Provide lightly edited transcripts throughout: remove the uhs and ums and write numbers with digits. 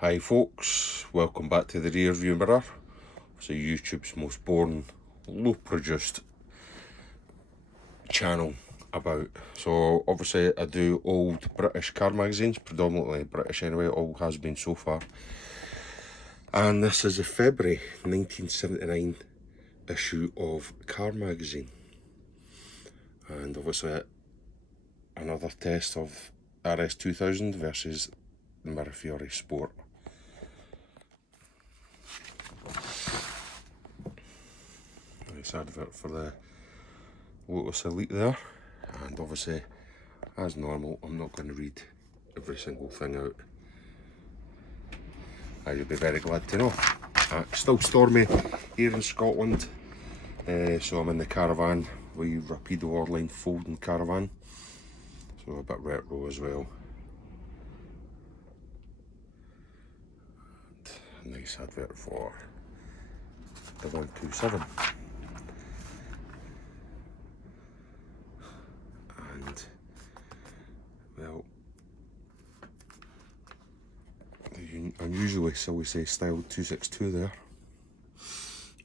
Hi folks, welcome back to the rear view mirror. It's YouTube's most boring, low produced channel about. So obviously I do old British car magazines, predominantly British anyway, all has been so far. And this is a February 1979 issue of Car Magazine. And obviously another test of rs2000 versus the rs Sport. Nice advert for the Lotus Elite there, and obviously as normal I'm not going to read every single thing out, as you'll be very glad to know. It's still stormy here in Scotland, so I'm in the caravan, we Rapido Orline folding caravan, so a bit retro as well. And a nice advert for the 127. And well, the unusually, shall we say, style 262 there,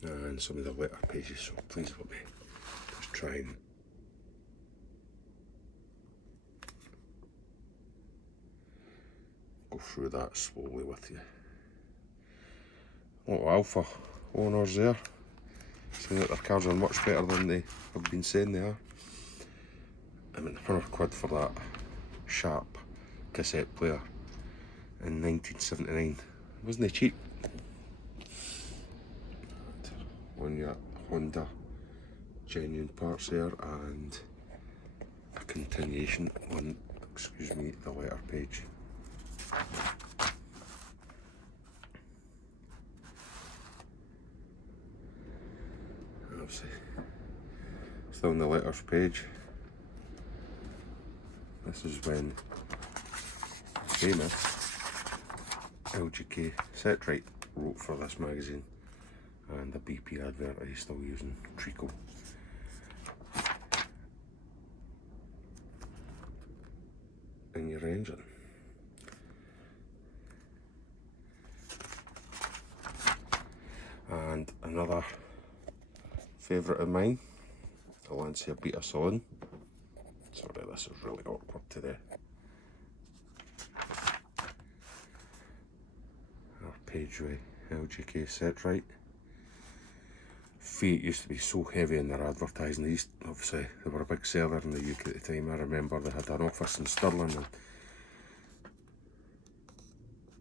and some of the letter pages, so please let me just try and go through that slowly with you. Oh, Alpha owners there, saying that their cars are much better than they have been saying they are. I mean, £100 for that Sharp cassette player in 1979. Wasn't it cheap? On your Honda genuine parts there, and a continuation on, excuse me, the letter page. Obviously, still on the letters page. This is when famous LGK Setright wrote for this magazine, and the BP advert is still using treacle. In your engine. And another favourite of mine, the Lancia Beta Solid. Sorry, this is really awkward today. Our Pageway LGK Setright. Fiat used to be so heavy in their advertising. Obviously, they were a big seller in the UK at the time. I remember they had an office in Stirling and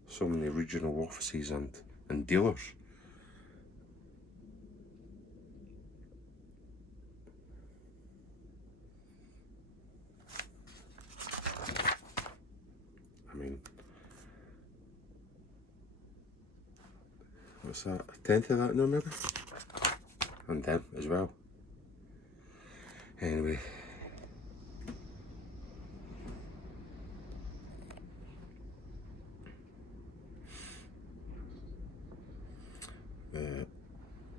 so many regional offices and dealers. I mean, what's that, a tenth of that now maybe? And them as well. Anyway.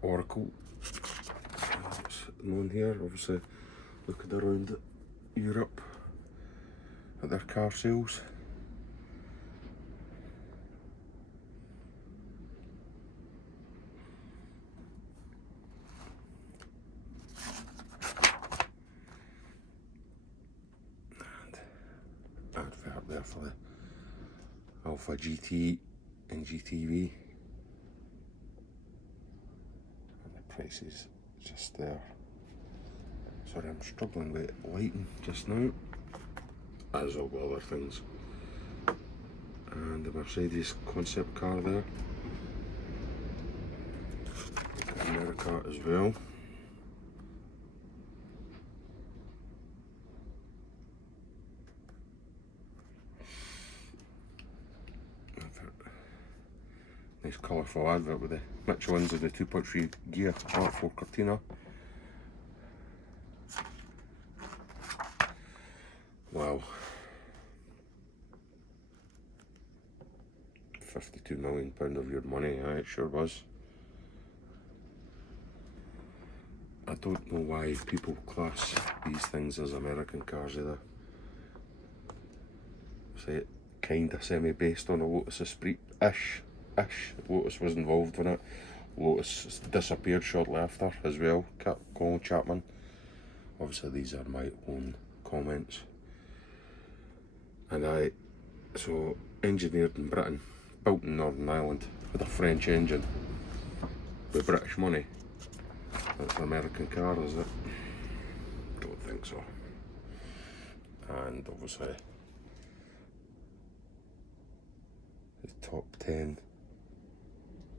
Oracle, it's known here, obviously looking around Europe at their car sales. And advert there for the Alpha GT and GTV. Prices just there. Sorry, I'm struggling with lighting just now, as all the other things. And the Mercedes concept car there, America as well. Nice colourful advert with the Michelins and the 2.3 gear R4 Cortina. Wow. £52 million of your money, it sure was. I don't know why people class these things as American cars either. Say, kind of semi-based on a Lotus Esprit-ish. Lotus was involved in it. Lotus disappeared shortly after as well, Colin Chapman. Obviously these are my own comments. And so engineered in Britain, built in Northern Ireland, with a French engine, with British money. That's an American car, is it? Don't think so. And obviously the top 10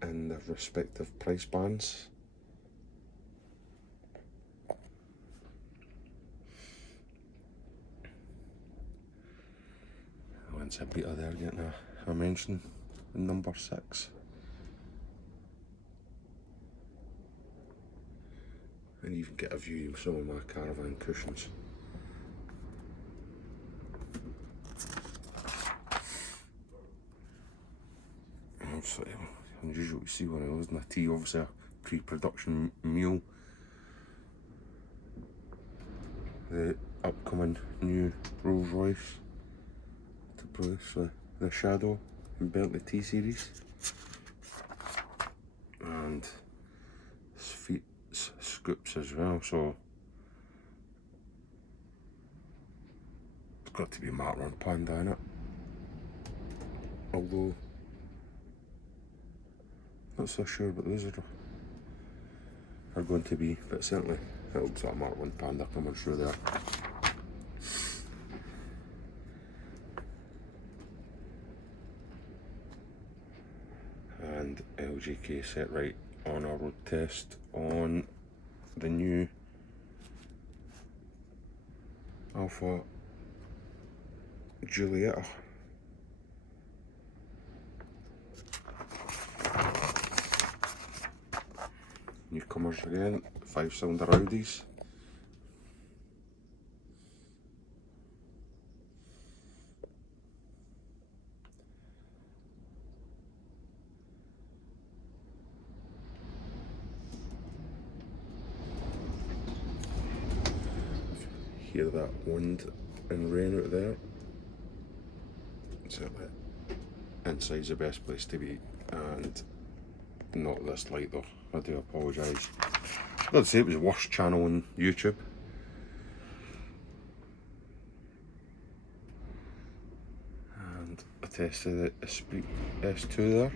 in their respective price bands. Once a beta there getting a mention in number 6. And even get a view of some of my caravan cushions. Obviously, unusual to see one of those in a T, obviously a pre-production mule. The upcoming new Rolls Royce to Bruce, the Shadow and Bentley T series. And feet scoops as well, so it's got to be Mark 1 Panda in it. Although not so sure what those are going to be, but certainly it looks like a Mark 1 Panda coming through there. And LGK set right on our road test on the new Alpha Giulietta. Newcomers again, 5-cylinder Audis. Hear that wind and rain out there. Certainly inside's the best place to be, and not this light though. I do apologise. I'd say it was the worst channel on YouTube. And I tested the Esprit S2 there.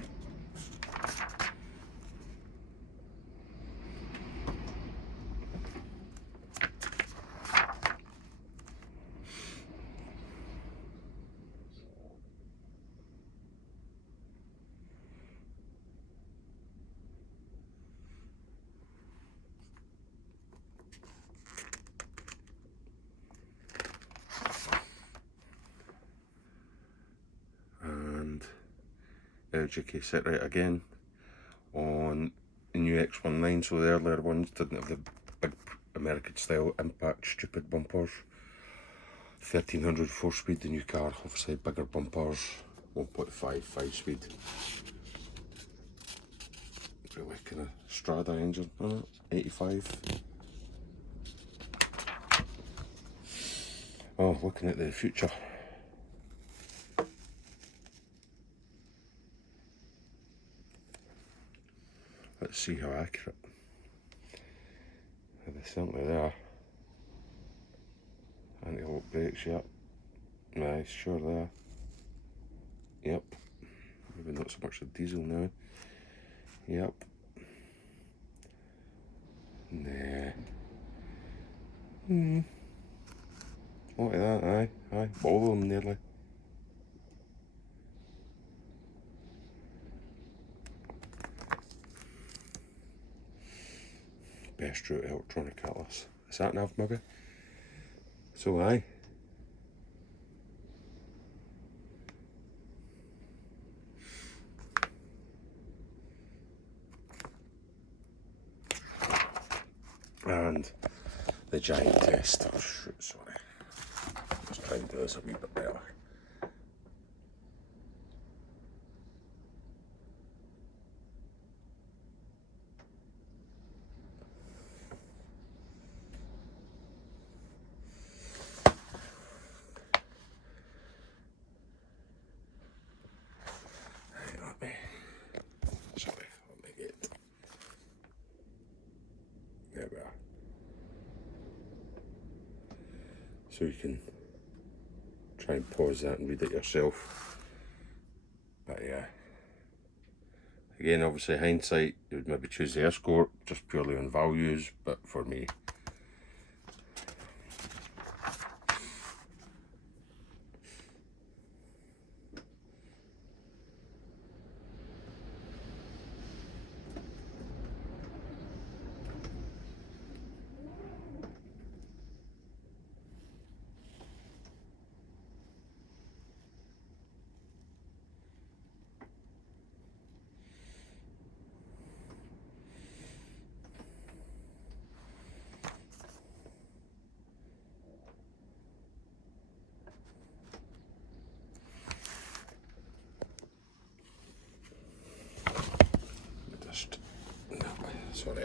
LGK set right again on the new X19, so the earlier ones didn't have the big American style impact stupid bumpers. 1300 4-speed, the new car, obviously bigger bumpers, 1.5 5-speed. Really kind of Strada engine on it, 85. Oh, looking at the future. Let's see how accurate. They certainly there. Anti-lock brakes, yep. Nice, sure there. Yep. Maybe not so much the diesel now. Yep. Nah. Look at that, aye. All of them nearly. Best route electronic atlas. Sat nav maybe? So aye. And the giant test. Oh shoot, sorry. Let's try and do this a wee bit better. so you can try and pause that and read it yourself. But yeah, again, obviously hindsight, you would maybe choose the Escort just purely on values, but for me, just, sorry,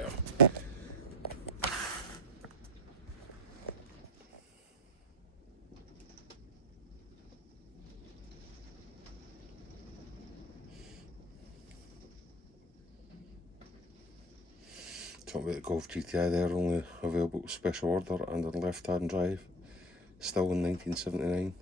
talking about the Golf GTI there, only available with special order and on left-hand drive, still in 1979.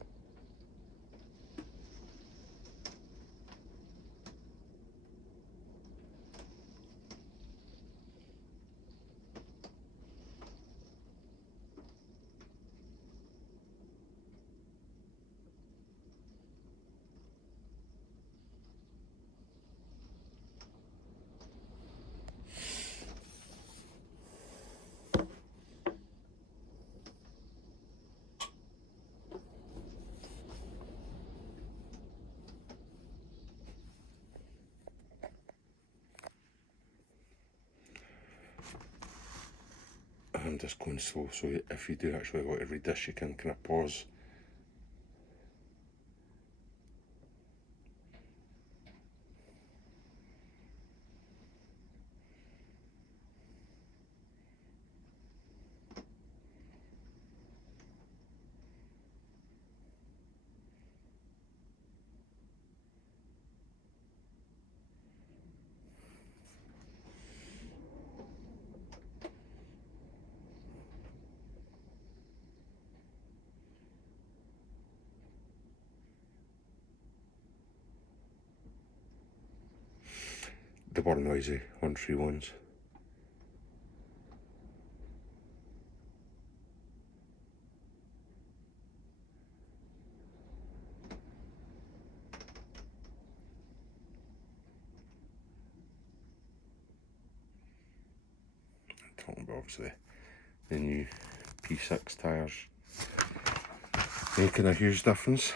I'm just going slow, so if you do actually want to read this, you can kind of pause. They were noisy on 3.1s. Talking about obviously the new P6 tyres making a huge difference.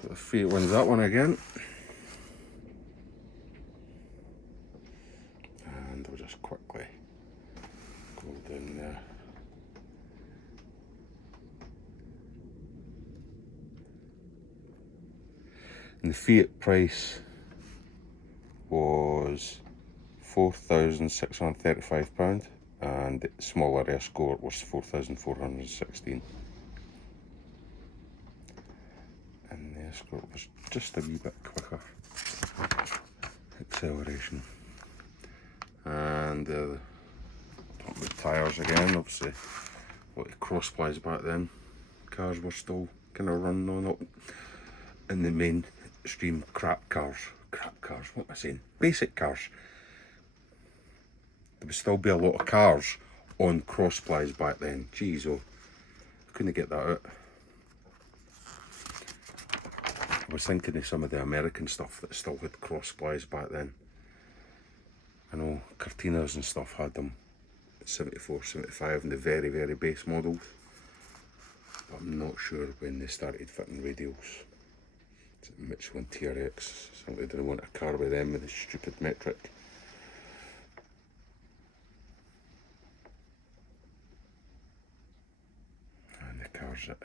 So the Fiat wins that one again. And we'll just quickly go down there. And the Fiat price was £4,635 and the smaller Escort was 4,416. And the Escort was just a wee bit quicker acceleration. And the tyres again, obviously a lot of cross plies back then. Cars were still kind of running on it. And the mainstream crap cars, what am I saying? Basic cars. There would still be a lot of cars on cross plies back then. Jeez, oh, I couldn't get that out. I was thinking of some of the American stuff that still had cross splies back then. I know Cortinas and stuff had them 74, 75 and the very, very base models. But I'm not sure when they started fitting radials. Michelin TRX, somebody didn't want a car with them with a stupid metric. And the cars that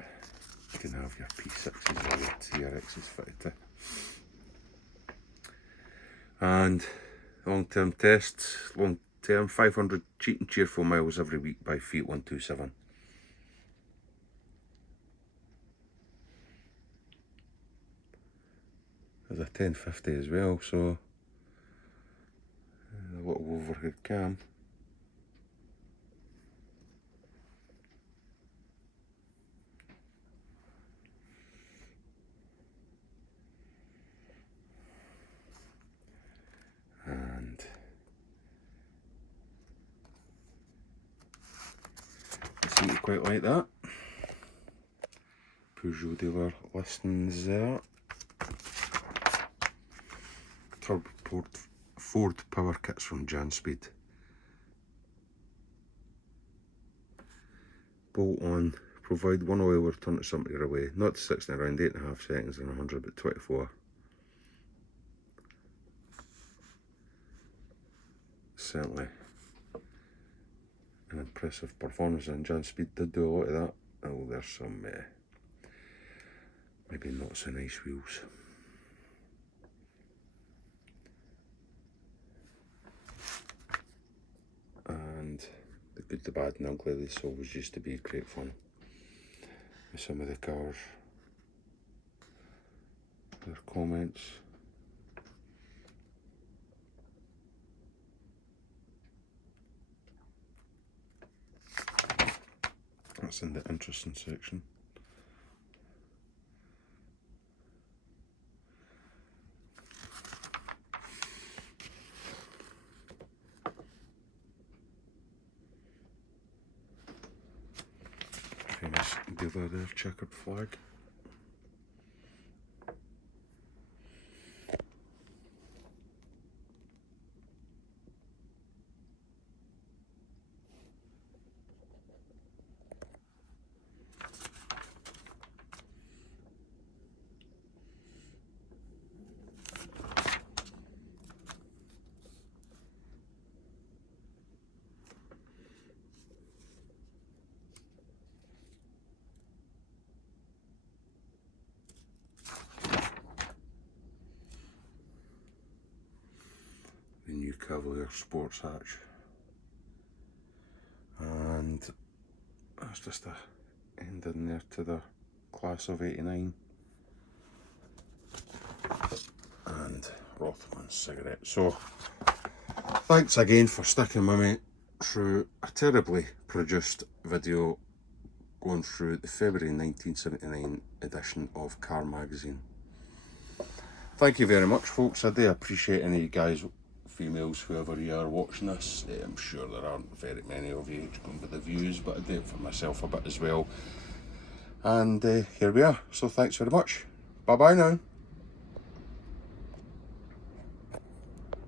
you can have your P6s or your TRXs fitted to. And long-term tests, long-term 500 cheap and cheerful miles every week by Fiat 127. There's a 1050 as well, so a little overhead cam. And I seem to quite like that. Peugeot dealer listings there. Turbo Ford power kits from Jan-Speed. Bolt on, provide one oil or turn to somebody away. Not to 60 around 8.5 seconds and 100 but 24. Certainly an impressive performance, and Jan-Speed did do a lot of that. Oh, there's some maybe not so nice wheels. And the good, the bad and ugly, this always used to be great fun with some of the cars, their comments. That's in the interesting section. Famous dealer there, checkered flag. The new Cavalier sports hatch, and that's just a end in there to the class of 89 and Rothman cigarette. So thanks again for sticking with me through a terribly produced video going through the February 1979 edition of Car Magazine. Thank you very much, folks. I do appreciate any of you guys, females, whoever you are watching this. I'm sure there aren't very many of you going with the views, but I do it for myself a bit as well. And here we are. So thanks very much. Bye bye now.